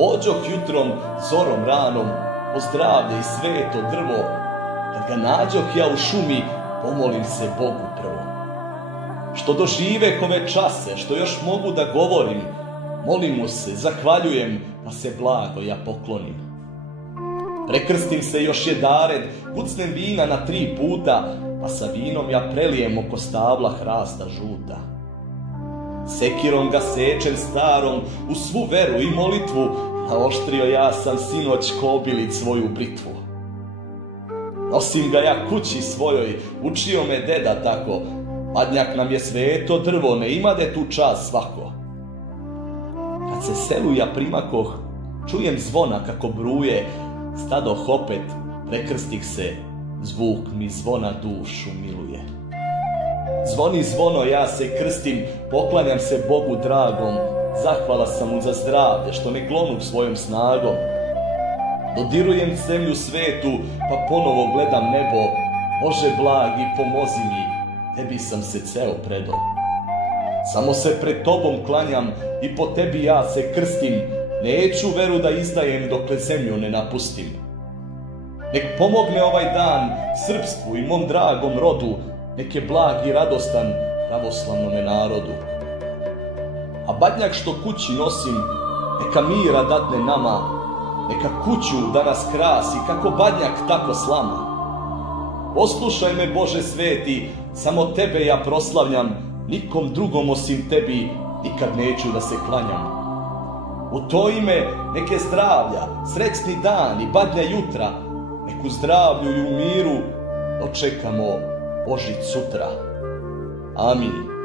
Pođoh jutrom, zorom ranom, pozdravlja i sveto drvo. Kad ga nađoh ja u šumi, pomolim se Bogu prvo. Što doživeh ove čase, što još mogu da govorim, molim mu se, zahvaljujem, pa se blago ja poklonim. Prekrstim se još jedared, pucnem vina na 3 puta, pa sa vinom ja prelijem oko stabla hrasta žuta. Sekirom ga sečem starom, u svu veru i molitvu, naoštrio ja sam sinoć kobilic svoju britvu. Nosim ga ja kući svojoj, učio me deda tako, badnjak nam je sveto drvo, ne imade tu čast svako. Kad se selu ja primakoh, čujem zvona kako bruje, stadoh opet, prekrstih se, zvuk mi zvona dušu miluje. Zvoni zvono, ja se krstim, poklanjam se Bogu dragom, zahvala sam mu za zdravlje, što me glonu svojom snagom. Dodirujem zemlju svetu, pa ponovo gledam nebo, Bože blagi, pomozi mi, tebi sam se ceo predo. Samo se pred tobom klanjam i po tebi ja se krstim, neću veru da izdajem dokle zemlju ne napustim. Nek pomogne ovaj dan srpstvu i mom dragom rodu, nek je blag i radostan pravoslavnome narodu. A badnjak što kući nosim, neka mira dadne nama, neka kuću da nas krasi, kako badnjak tako slama. Poslušaj me, Bože sveti, samo tebe ja proslavljam, nikom drugom osim tebi nikad neću da se klanjam. U to ime neke zdravlja, srećni dan i badnja jutra, neku zdravlju i u miru dočekamo Božić sutra. Amin.